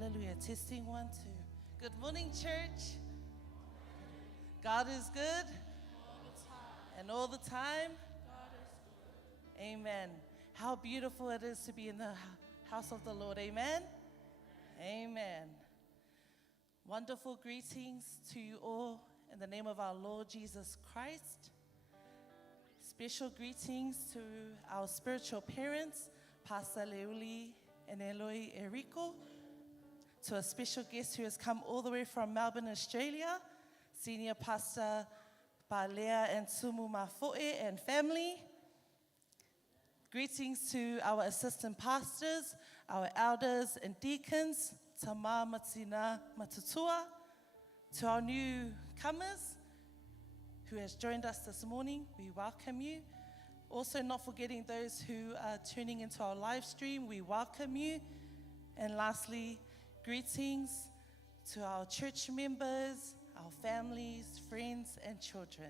Hallelujah. Testing 1, 2. Good morning, church. God is good. And all the time. Amen. How beautiful it is to be in the house of the Lord. Amen. Amen. Wonderful greetings to you all in the name of our Lord Jesus Christ. Special greetings to our spiritual parents, Pastor Leuli and Eloi Eriko. To a special guest who has come all the way from Melbourne, Australia, Senior Pastor Palea and Sumu Mafoe and family. Greetings to our assistant pastors, our elders and deacons, Tama Matina Matutua. To our newcomers who has joined us this morning, we welcome you. Also not forgetting those who are tuning into our live stream, we welcome you. And lastly, greetings to our church members, our families, friends, and children.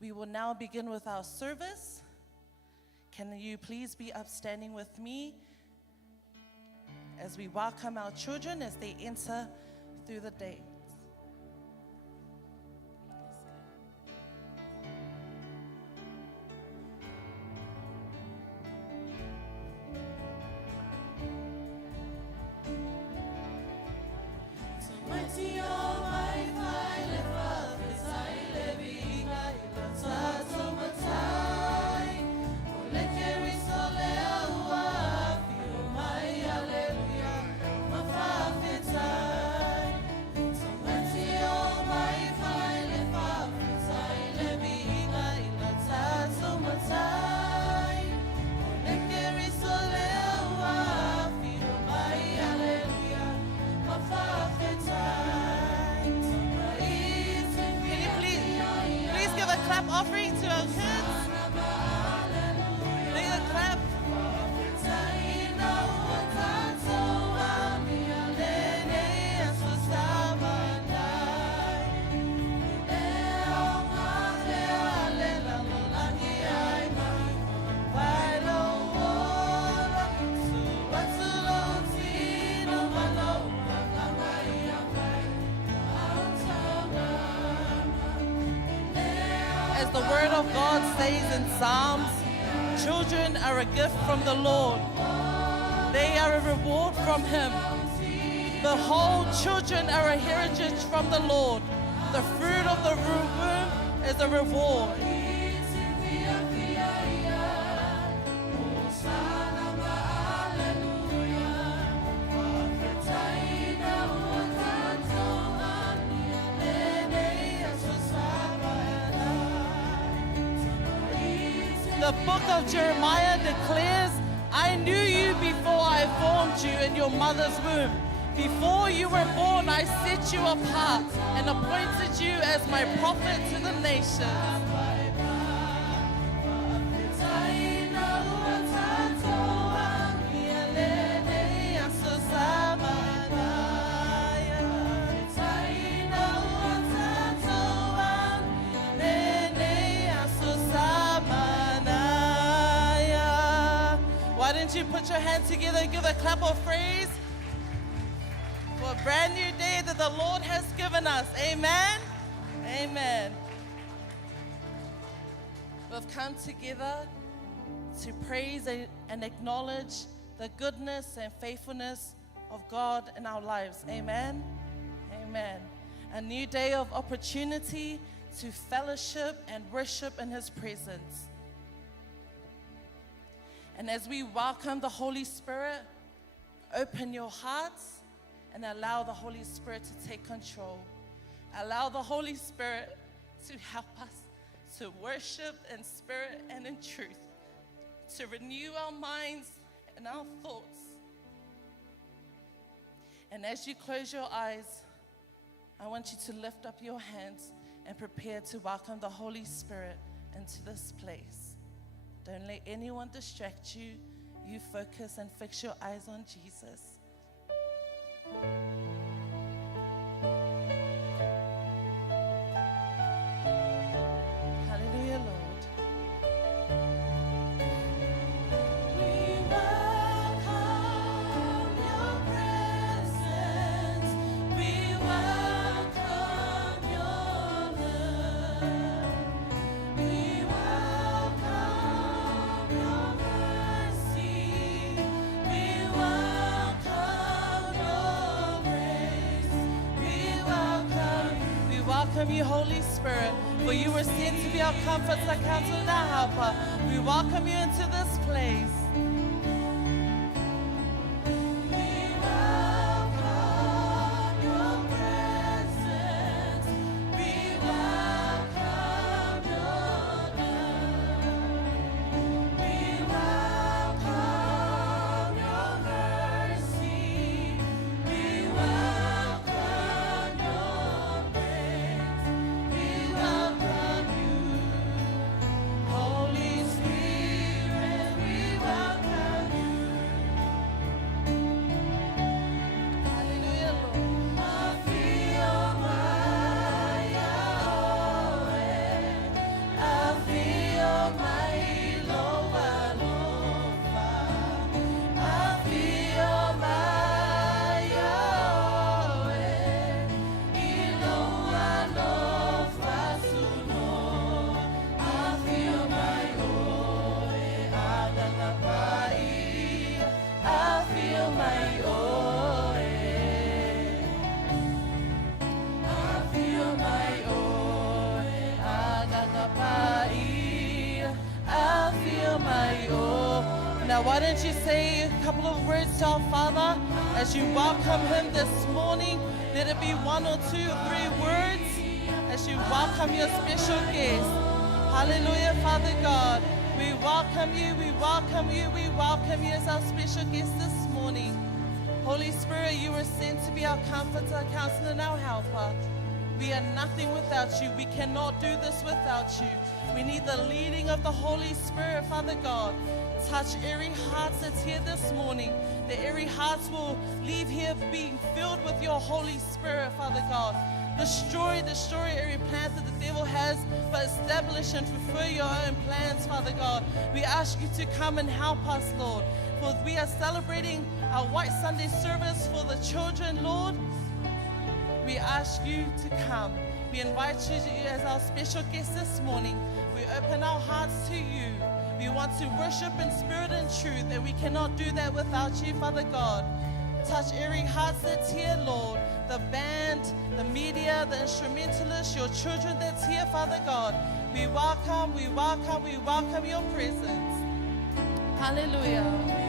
We will now begin with our service. Can you please be upstanding with me as we welcome our children as they enter through the day. Offering to our kids. Make a clap. As the word of God says in Psalms, children are a gift from the Lord. They are a reward from Him. Behold, children are a heritage from the Lord. The fruit of the womb is a reward. The book of Jeremiah declares, I knew you before I formed you in your mother's womb. Before you were born, I set you apart and appointed you as my prophet to the nations. Why don't you put your hands together and give a clap of praise for a brand new day that the Lord has given us. Amen. Amen. We've come together to praise and acknowledge the goodness and faithfulness of God in our lives. Amen. Amen. A new day of opportunity to fellowship and worship in His presence. And as we welcome the Holy Spirit, open your hearts and allow the Holy Spirit to take control. Allow the Holy Spirit to help us to worship in spirit and in truth, to renew our minds and our thoughts. And as you close your eyes, I want you to lift up your hands and prepare to welcome the Holy Spirit into this place. Don't let anyone distract you. You focus and fix your eyes on Jesus. Hallelujah, Lord. We welcome your welcome you, Holy Spirit, for you were sent to be our comforter, counselor, and our helper. We welcome you into this place. Now, why don't you say a couple of words to our Father as you welcome him this morning? Let it be 1 or 2 or 3 words as you welcome your special guest. Hallelujah, Father God. We welcome you, we welcome you, we welcome you as our special guest this morning. Holy Spirit, you were sent to be our comforter, counselor, and our helper. We are nothing without you. We cannot do this without you. We need the leading of the Holy Spirit, Father God. Touch every heart that's here this morning, that every heart will leave here being filled with your Holy Spirit, Father God. Destroy every plan that the devil has, but establish and fulfill your own plans, Father God. We ask you to come and help us, Lord. For we are celebrating our White Sunday service for the children, Lord. We ask you to come. We invite you as our special guest this morning. We open our hearts to you. We want to worship in spirit and truth, and we cannot do that without you, Father God. Touch every heart that's here, Lord. The band, the media, the instrumentalists, your children that's here, Father God. We welcome your presence. Hallelujah.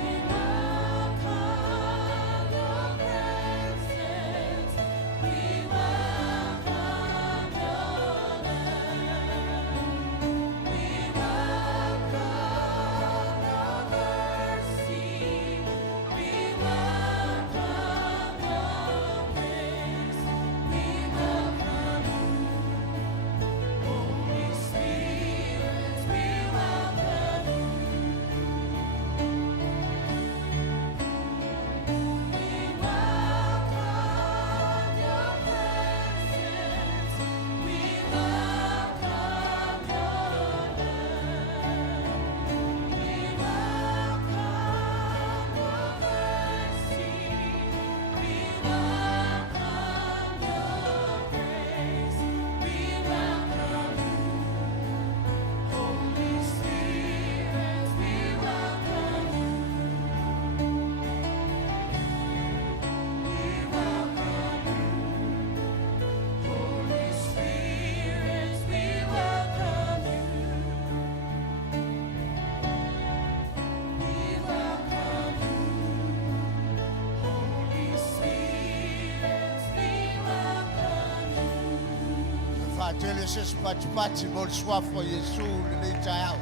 Tele ses patipati bol soif for Yesu le tayao.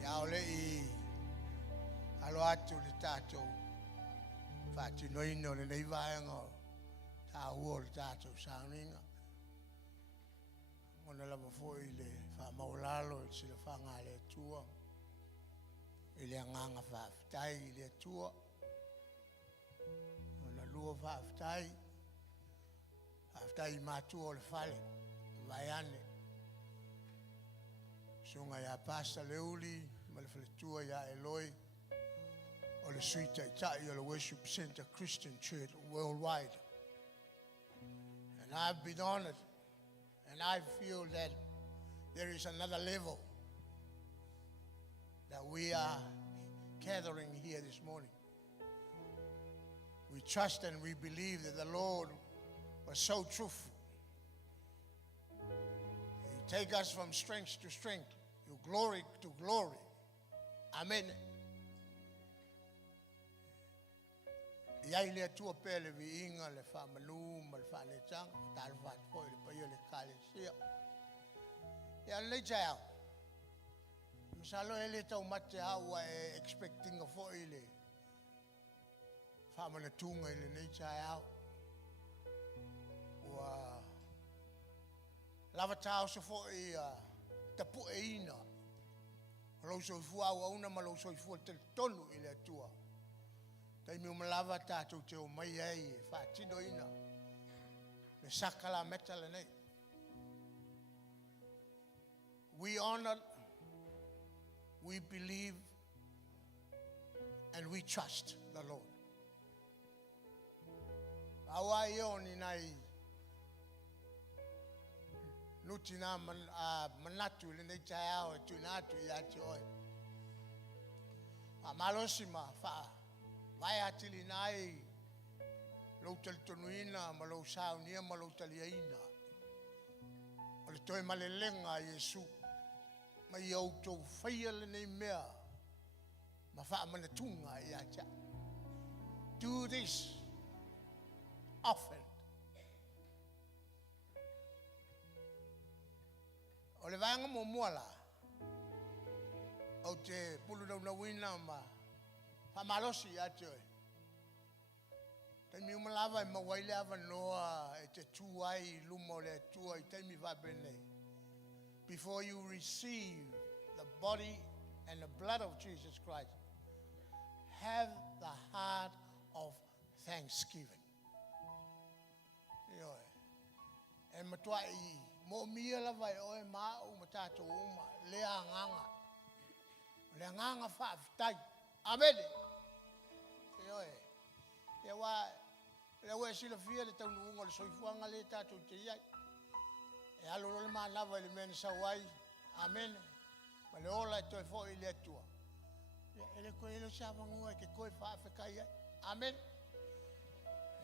Yaole I aloatu le tato. Fati noino le ivaengo. Ta wol tato sauninga. Mona la foi le fa maulalo se le fanga le tua. Ile nganga faftai ile tua ona lua faftai matu o le fale vaiane sunga ya pasta leuli ma le tua ya Eloi o le suita itai o le Worship Center Christian Church worldwide, and I've been honored, and I feel that there is another level that we are gathering here this morning. We trust and we believe that the Lord was so truthful. He take us from strength to strength, to glory to glory. Amen. Iai le tua pele vi inga le fa manu mal fa le chang tal vat ko le pa le kale sia. Ya le jao. Misalo ele tau mate hawa expecting a fo ile. Fa mana tunga ile nei jao. Wa lava tau so fo tapu ina. Lo so fu au una ma lo so fu tel tonu ile tua. Tai mi malava tātou te o mai ai e whātino ina. Le sakala meta le nei. We honor, we believe, and we trust the Lord. Awa io ni nai nuti na manatu le nei tai au e tu natu i ati oi. Malosima wha. Vai atili nai lo tel tonuina ma lo saunia ma lo taliaina o le toi malelenga Yesu ma i autou faia le nei mea ma wha manatunga i atia. Do this often. O le vanga mo muala o te pulu na wina ma Pamalosi ate oi. Te mi umalava I mawaile ava noa e te tuai lumo le tua I te mi va bene. Before you receive the body and the blood of Jesus Christ, have the heart of thanksgiving. Ioi. E matua I mo mia lava I oe maa umatato uma lea nganga. Lea nganga whaafitai. Amen. E wa le wa sila fia le tau nunga le soifuanga le tātou te iai. E alo le maa lava le mena sa wai. Amen. Ma le ola e toi fo I le atua. E le koe ilo sa wangua e ke koe whaafika iai. Amen.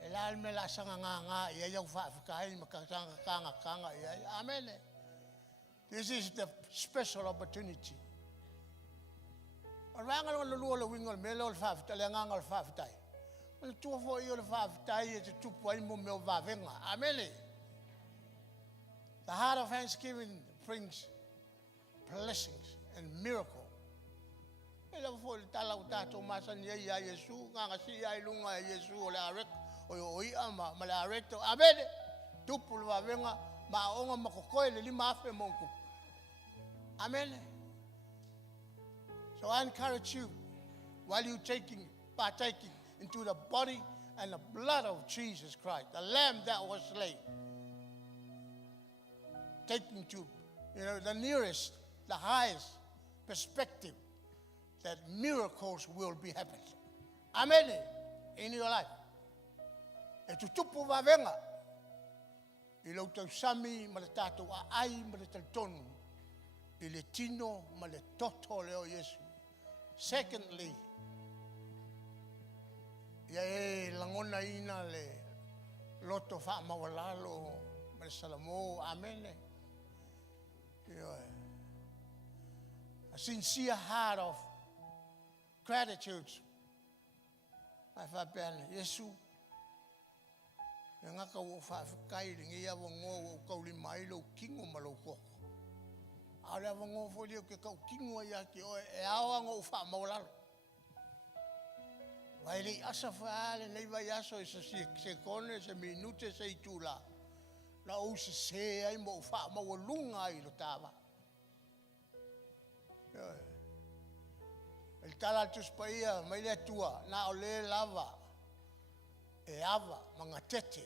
E la alme la sanga ngā iai au whaafika iai ma kanga iai. Amen. This is the special opportunity. Ranga lo lua lo wingo me lo fafta le nganga lo fafta. Le tu fo io lo fafta e te tu poi mo me va venga. Amen. The heart of thanksgiving brings blessings and miracle. E lo fo tala utato masa ni ya Yesu nganga si ya lunga Yesu o le arek o I ama ma le arekto. Amen. Tu pu va venga ma onga makokoi le lima afe monku. Amen. So I encourage you, while you're partaking into the body and the blood of Jesus Christ, the Lamb that was slain, taking to the nearest, the highest perspective that miracles will be happening. Amen. In your life. E tutupu va venga. I lo tau sami ma le tātou a ai ma le tonu. I le tino ma le toto leo Yesu. Secondly, ia e langona ina le loto wha mawalalo ma le salamo. Amen. A sincere heart of gratitude. Ai whapena, Yesu, e ngaka o whaafikai ringi ia wango o kauli mai lo kingo ma lo koko. Ale wango foli o ke kau kingo ia ki oe e awango o wha maulalo. Vai li asa whaale nei vai aso e sa se kone se minute se I tūla. La o se ai mo o wha maulunga I lo tawa. El tala tuspaia mai le tua na o le lava e ava manga tete.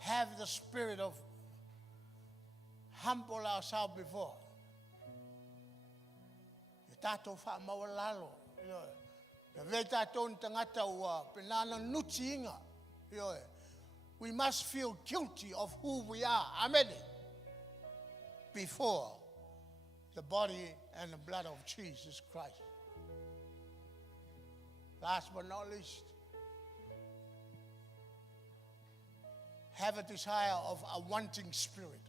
Have the spirit of humble ourselves before. E tātou wha mawalalo. E vei tātou ni tangata ua penana nuti inga. We must feel guilty of who we are. Amen. Before the body and the blood of Jesus Christ. Last but not least, have a desire of a wanting spirit.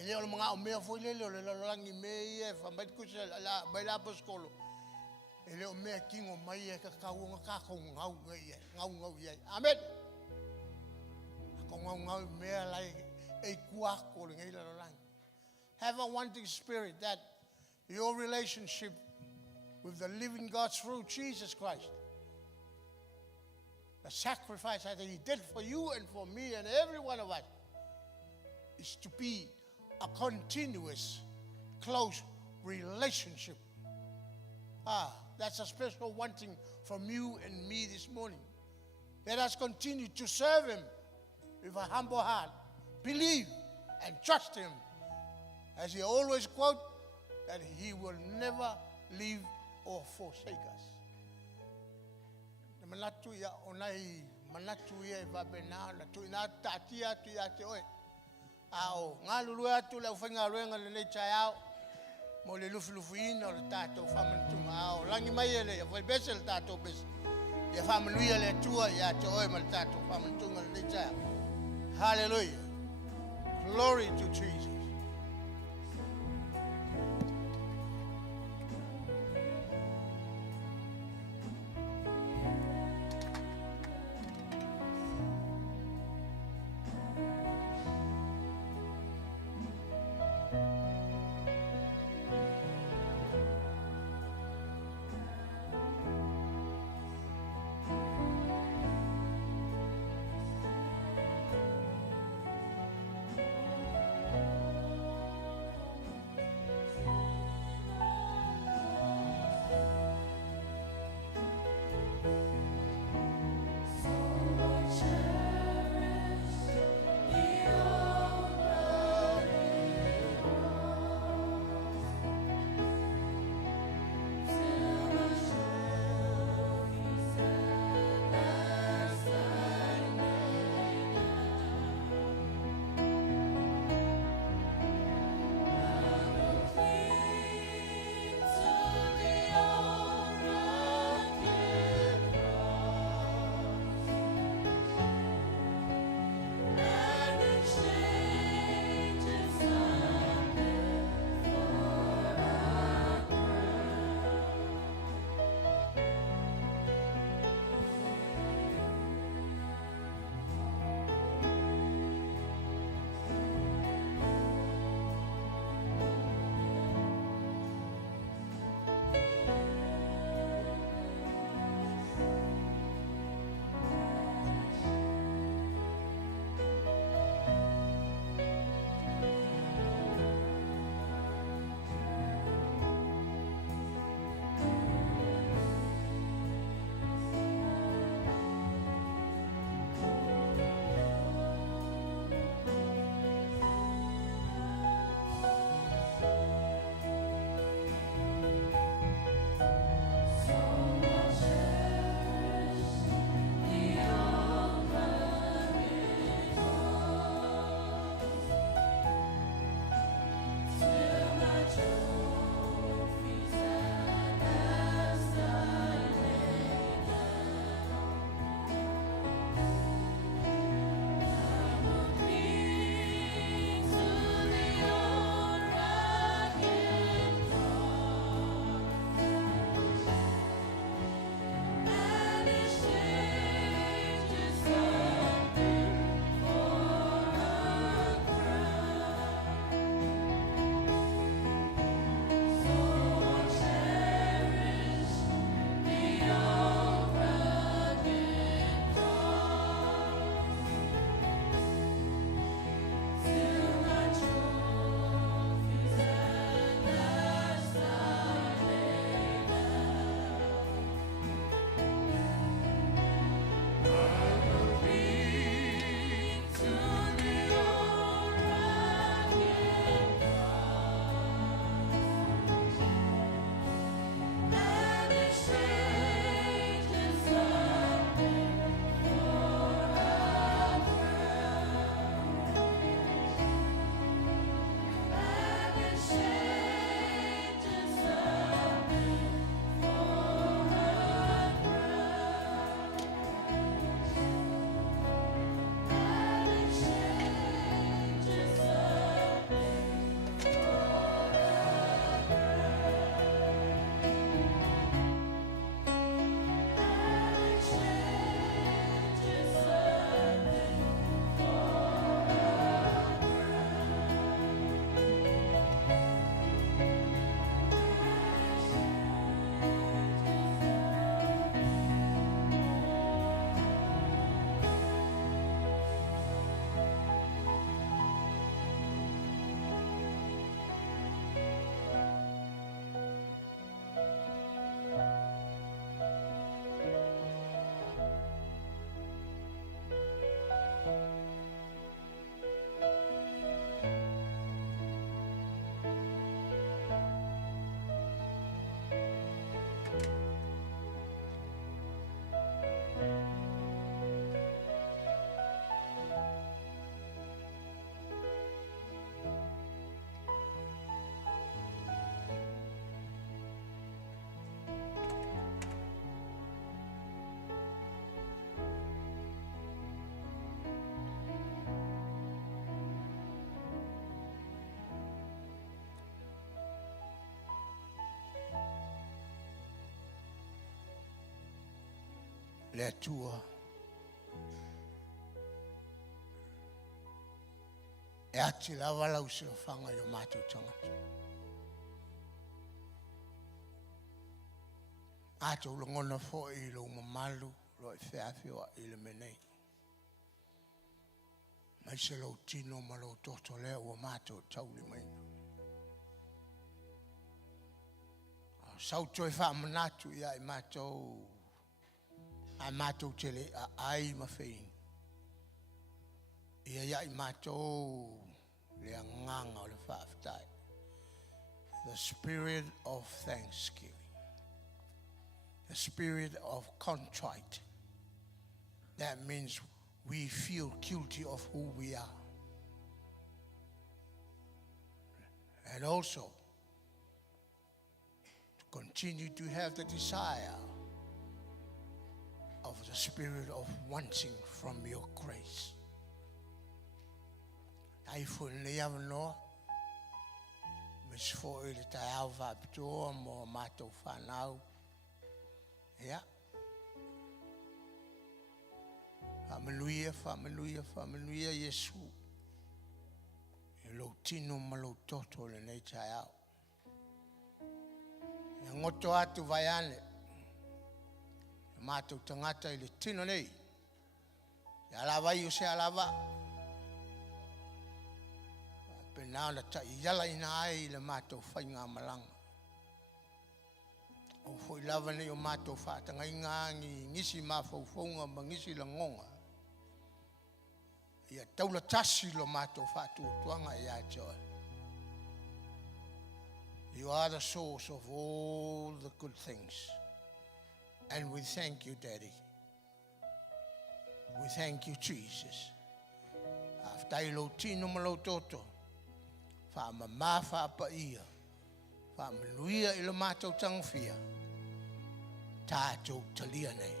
Ele o mga umea foi lele o le lalangi me e fa mai ku se la mai la poskolo. Ele o mea kingo mai e ka kaunga ka ko ngau ngai ngau ye. Amen. Ko ngau mea lai e kua ko le ngai la lalangi. Have a wanting spirit that your relationship with the living God through Jesus Christ, the sacrifice that He did for you and for me and every one of us, is to be a continuous, close relationship. That's a special wanting from you and me this morning. Let us continue to serve Him with a humble heart, believe and trust Him, as He always quote, that He will never leave or forsake us. Manatu ya onai, manatu ya babena, natu ina tatia tu ya te oe. Ao ngalulu atu le ufinga ruenga le nei chayao, mo le lufu ina le tato famantunga ao. Langi mai ele ya foi bese le tato bese. Ya famanuia le tua ya te oe ma le tato famantunga le nei chayao. Hallelujah. Glory to Jesus. le atua e ati lava lau silafanga i o mātou tangata. Atou longona fo i lo mamalu lo e whiawhiwa i le menei. Mai se lo tino ma lo toto lea ua mātou tauli maina. Sau toi wha manatu ia i mātou a mātou tele a ai mawhain. Ia i mātou le nganga o le whaafitai. The spirit of thanksgiving. The spirit of contrite. That means we feel guilty of who we are. And also, to continue to have the desire of the spirit of wanting from your grace. Ai fu le avno mis fo il ta va pto mo mato fanau. Ja. Hallelujah, hallelujah, hallelujah, Yesu. Lo tino malo toto le nei chai. Ngoto atu vaiane. Mato tangata i le tino nei. Ya lava io se alava. Penau na ta yala ina ai le mato fainga malanga. O foi lava nei o mato fatanga inga ngisi mafaufonga mangisi langonga. Ia taula tasi lo mato fatu tuanga ia joy. You are the source of all the good things. And we thank you, Daddy. We thank you, Jesus. Aftai lo tino malo toto. Fa mama fa pa ia. Fa maluia ilo mato tangfia. Tato talia nei.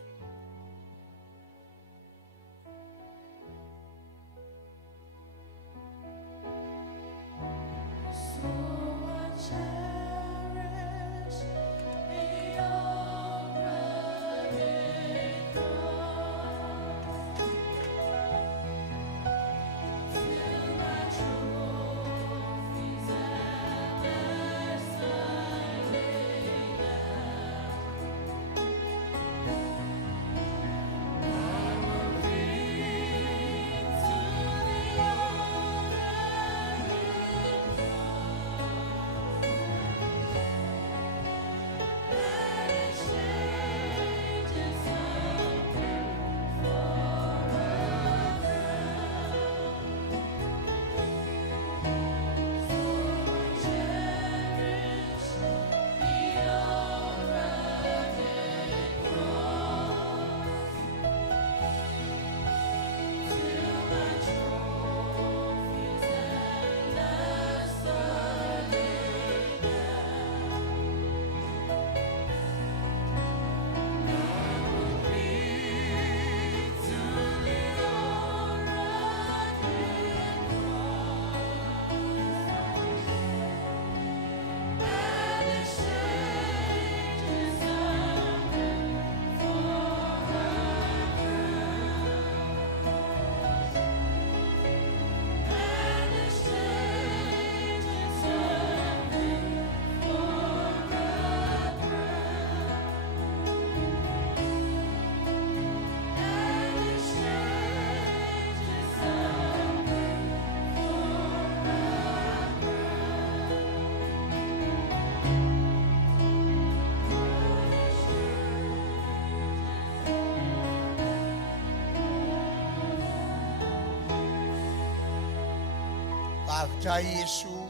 Aftai Yesu,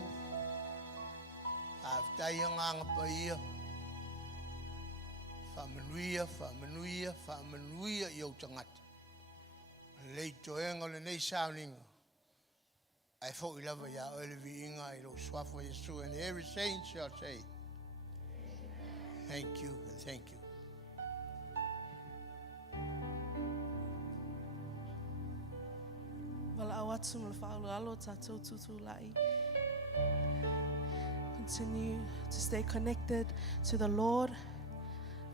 aftai ang pa iya, famenuia iau tangata. Leito enga le nei sauninga. Ai fo I lava ia ole vi inga I lo swafo Yesu, and every saint shall say, thank you and thank you. Continue to stay connected to the Lord.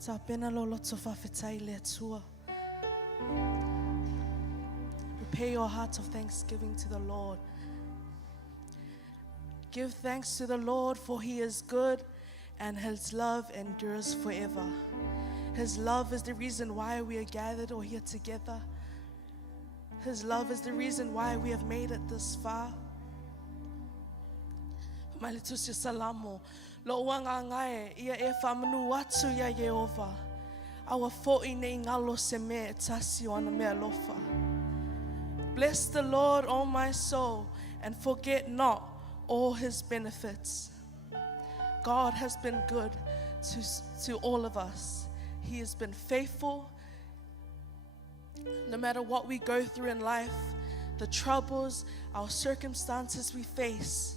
Ta pena lo loto whawhetai le atua. Prepare your heart of thanksgiving to the Lord. Give thanks to the Lord, for He is good and His love endures forever. His love is the reason why we are gathered or here together. His love is the reason why we have made it this far. Maletusi salamo. Lo wanga ngai ia e whamanu atu ia Yehova. Awa fo'i nei ngalo se me tasi o ana mea lofa. Bless the Lord, O my soul, and forget not all His benefits. God has been good to all of us. He has been faithful. No matter what we go through in life, the troubles, our circumstances we face,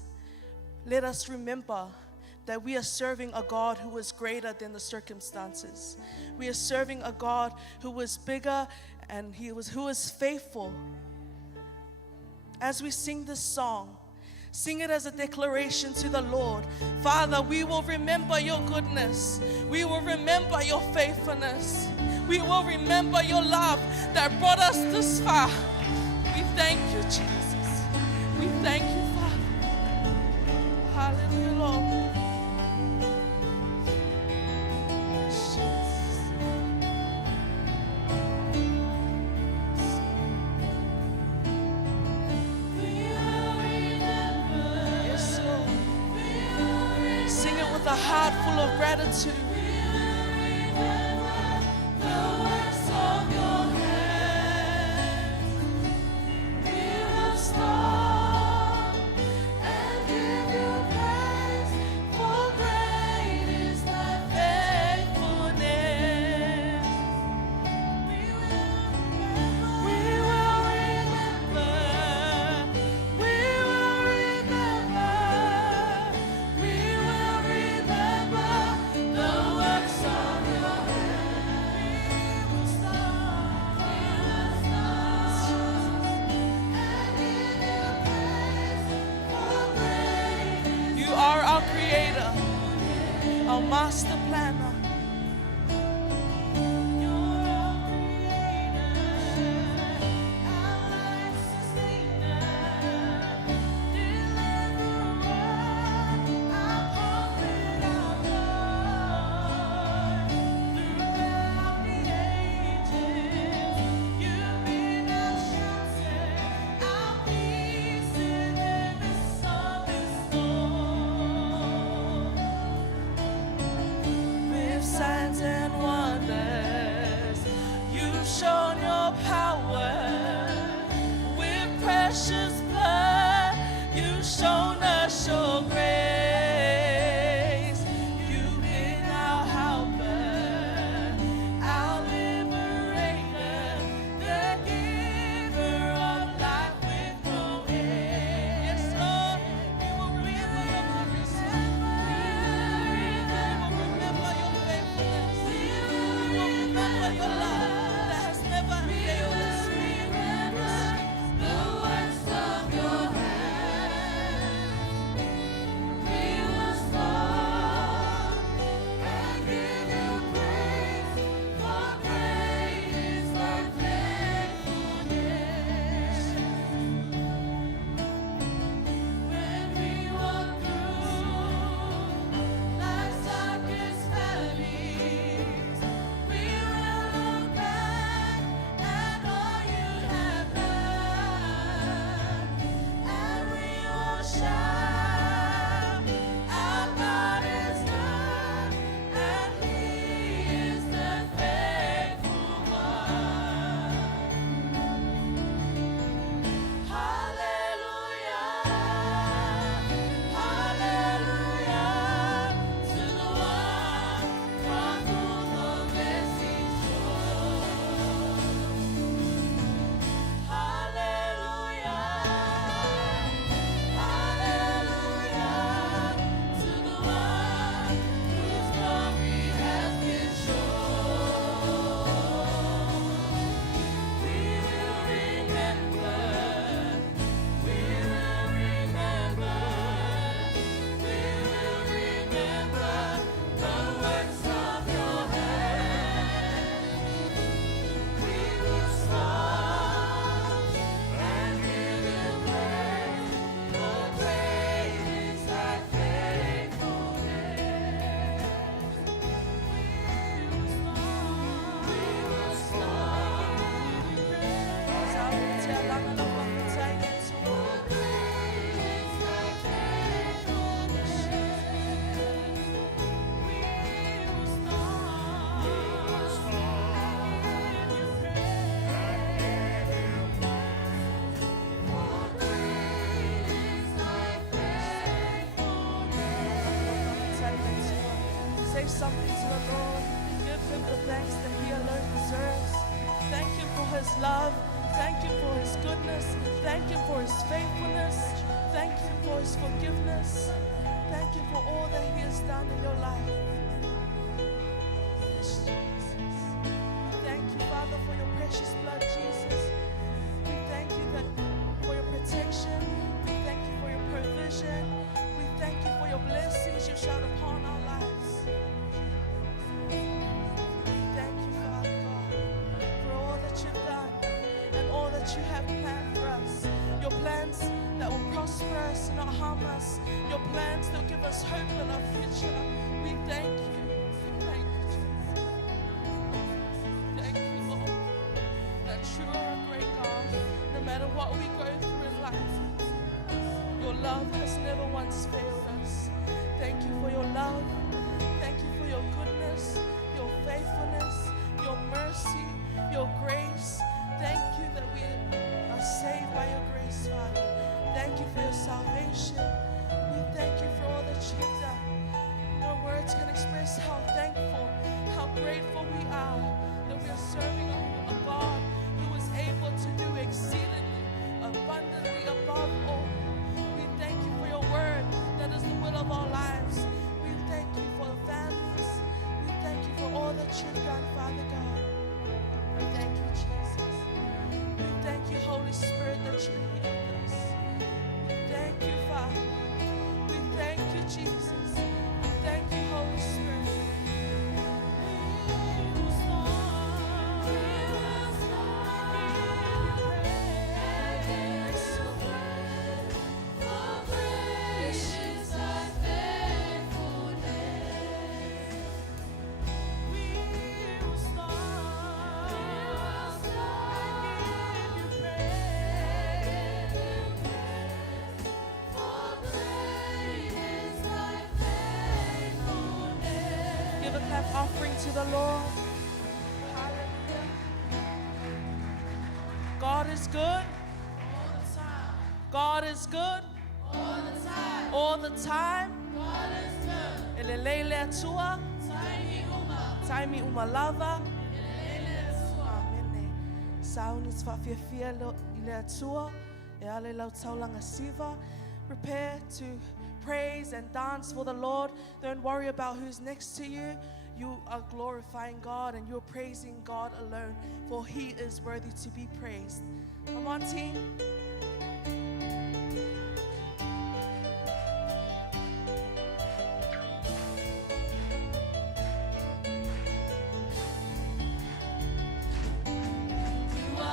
let us remember that we are serving a God who is greater than the circumstances. We are serving a God who is bigger and who is faithful. As we sing this song, sing it as a declaration to the Lord. Father, we will remember your goodness. We will remember your faithfulness. We will remember your love that brought us this far. We thank you, Jesus. We thank you, Father. Hallelujah, Lord. A heart full of gratitude. Master planner. Your love that has never failed us. say something to the Lord. Give him the thanks that he alone deserves. Thank him for his love. Thank him for his goodness. Thank him for his faithfulness. Thank him for his forgiveness. Thank you for all that he has done in your life. Yes, Jesus. Thank you, Father, for your precious blood, Jesus. We thank you that for your protection. We thank you for your provision. We thank you for your blessings you shower upon our lives. Thank you, Father God, for all that you've done and all that you have planned for us. Your plans that will prosper us and not harm us. Your plans that will give us hope in our future. We thank you. Thank you, Jesus. Thank you, Lord, that you are a great God. No matter what we go through in life, your love has never once failed us. Thank you for your love. Thank you for your goodness, your faithfulness, your mercy, your grace. Thank you that we are saved by your grace, Father. Thank you for your salvation. We thank you for all that you've done. No words can express how thankful, how grateful we are that we are serving a God who is able to do exceedingly, abundantly above all. We thank you for your word that is the will of our lives. We thank you for the families. We thank you for all that you've done, Father God. We thank you, Jesus. We thank you, Holy Spirit, that you lead us. We thank you, Father. We thank you, Jesus. We thank you, Holy Spirit. Give a clap offering to the Lord. Hallelujah. God is good. God is good. All the time. Elelele atua. Taimi umalava. Amene. Saunis fafiafia ile atua. E ale lau taulanga siva. Prepare to praise and dance for the Lord. Don't worry about who's next to you. You are glorifying God and you're praising God alone, for he is worthy to be praised. Come on, team. You are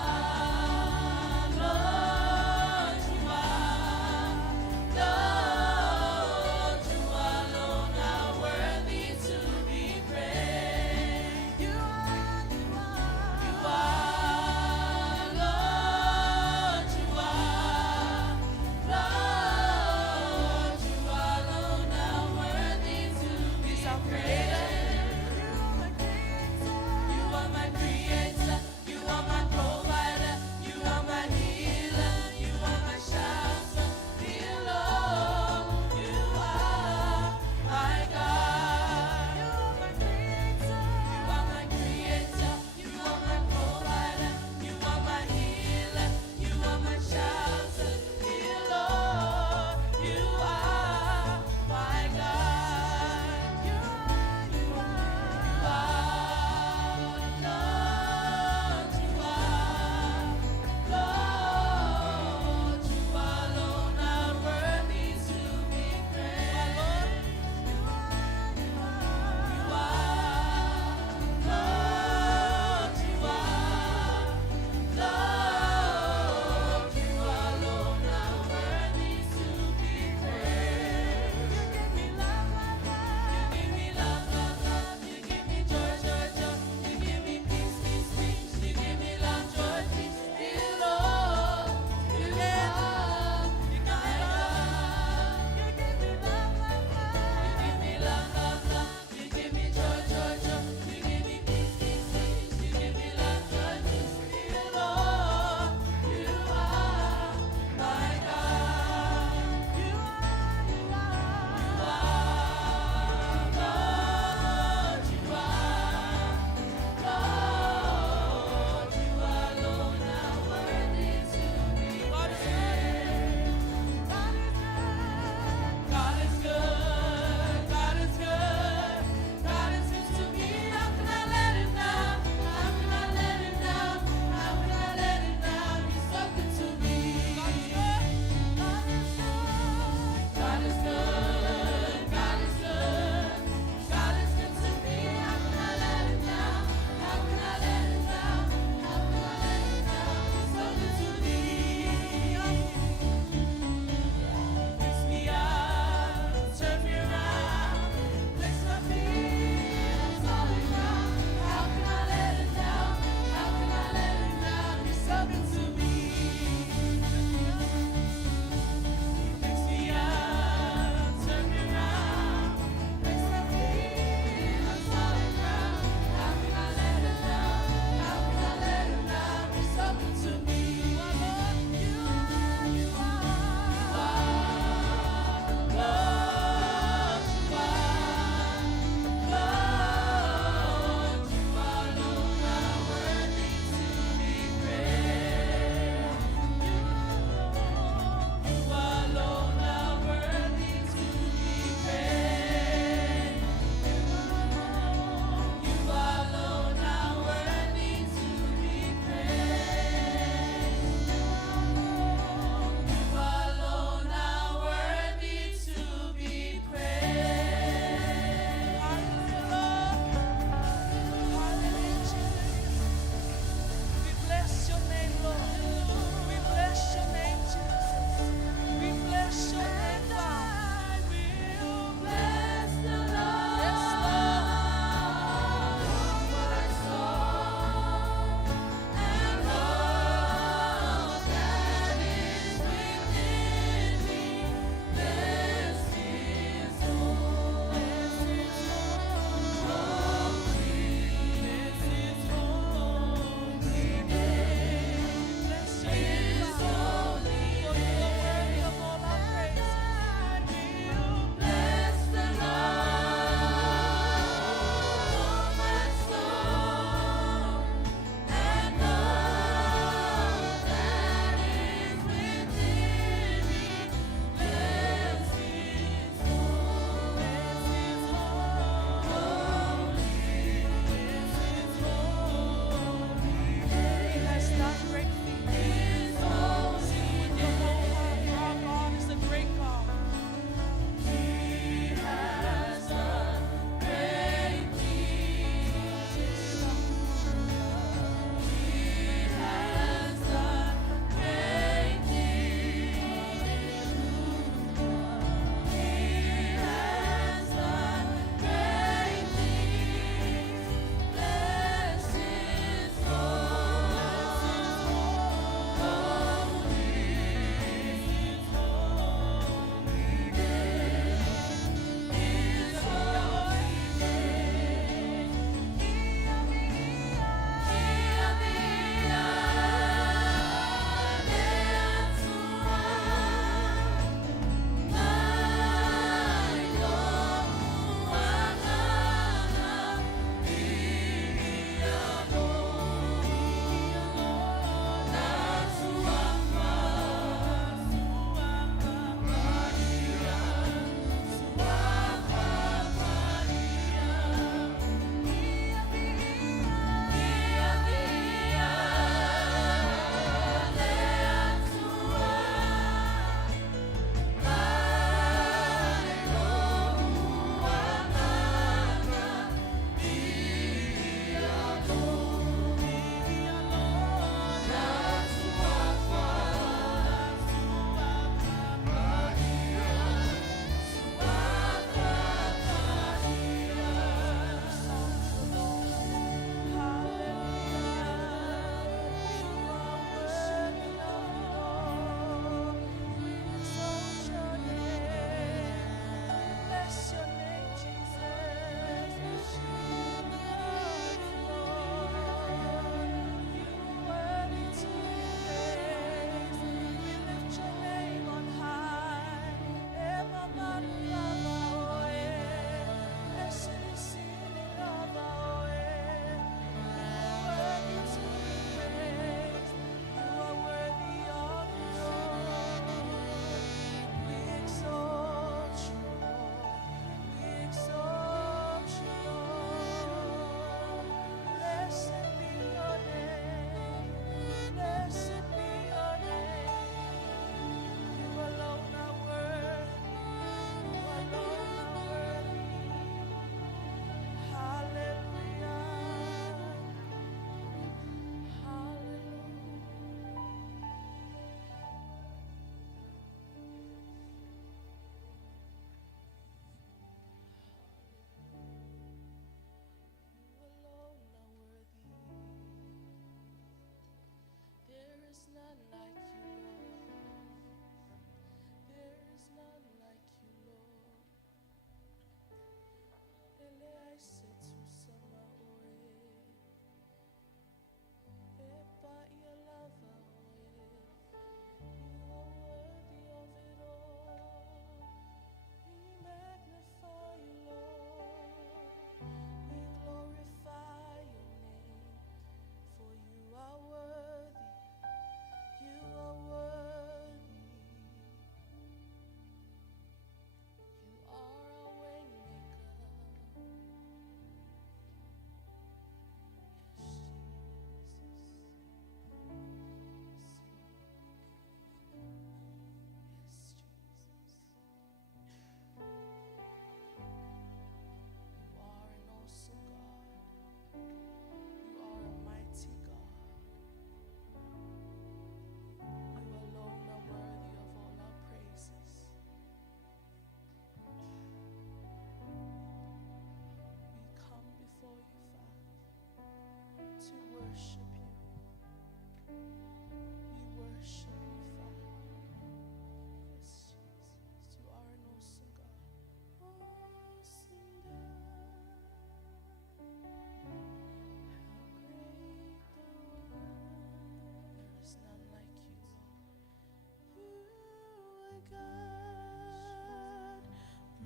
God,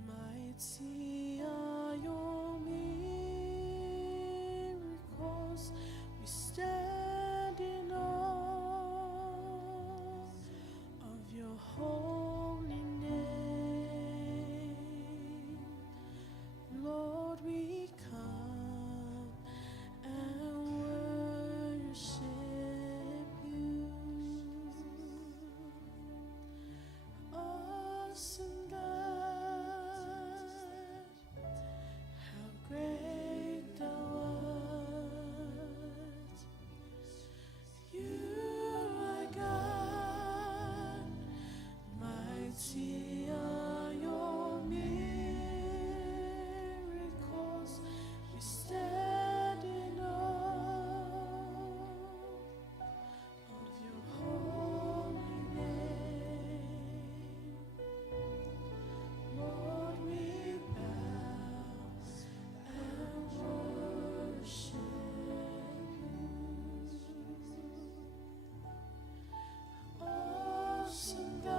mighty are your miracles. We stand in awe of your holy name. Lord, we come and worship you. Awesome God, how great thou art. You are God, mighty are your miracles. We stand in awe of your holy name. Lord, we bow and worship you. Awesome God,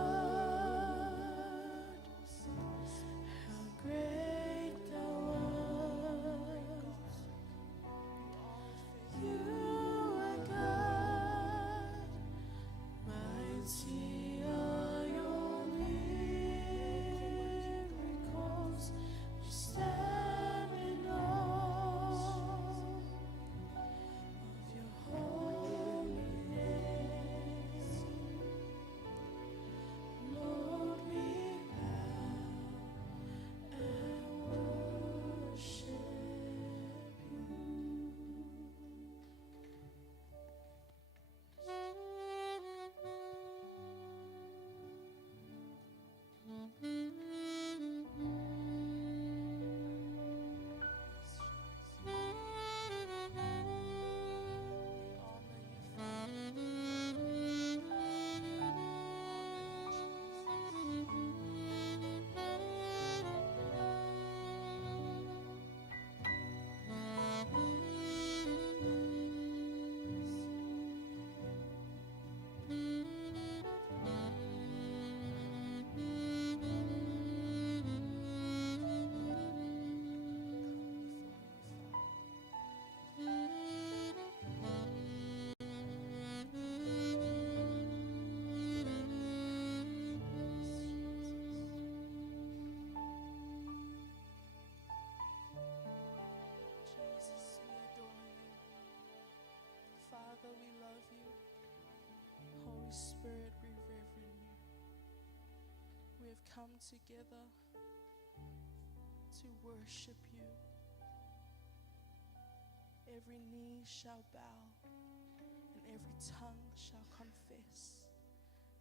how great thou art. You are God, mighty are your miracles. We stand in awe of your holy name. Lord, we bow and worship you. Jesus, we adore you. Father, we love you. Holy Spirit, we reverence you. We have come together to worship you. Every knee shall bow and every tongue shall confess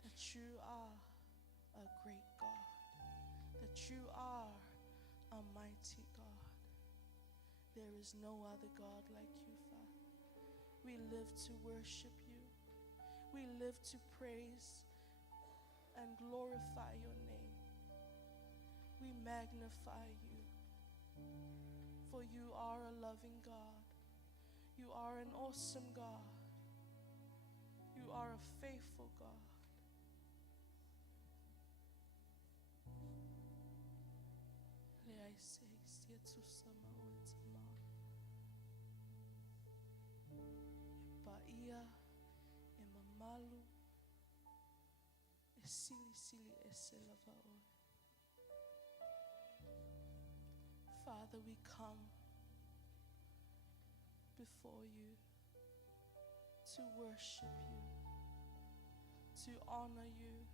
that you are a great God, that you are a mighty God. There is no other God like you, Father. We live to worship you. We live to praise and glorify your name. We magnify you, for you are a loving God. You are an awesome God. You are a faithful God. Baia e mamalu e sili e selava oe. Father, we come before you to worship you, to honor you,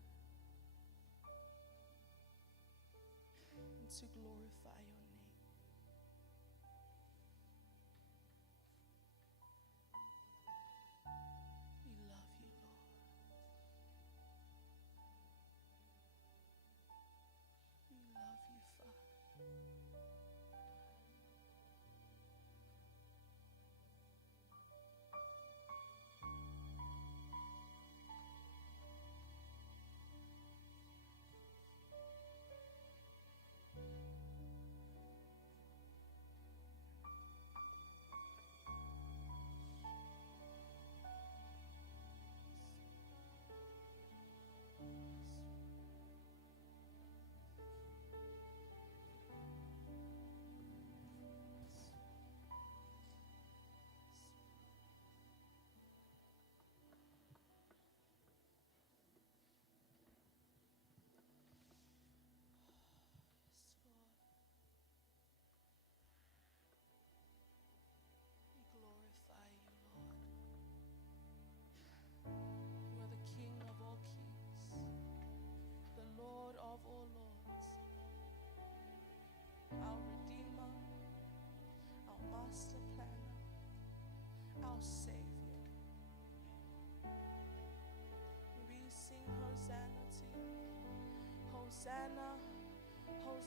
and to glorify your name. We love you, Lord. We love you, Father.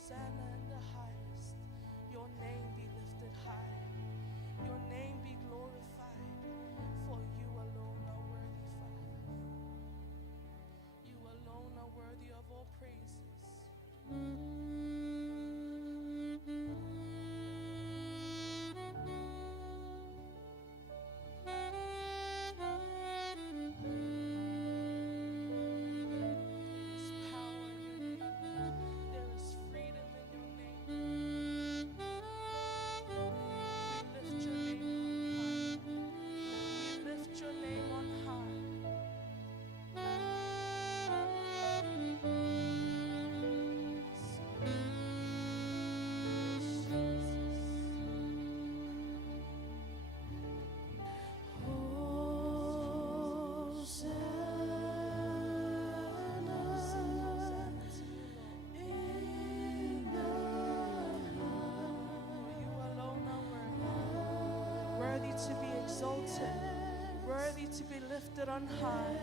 Hosanna in the highest. Your name be lifted high. Your name be glorified. For you alone are worthy, Father. You alone are worthy of all praises. Worthy to be exalted, worthy to be lifted on high.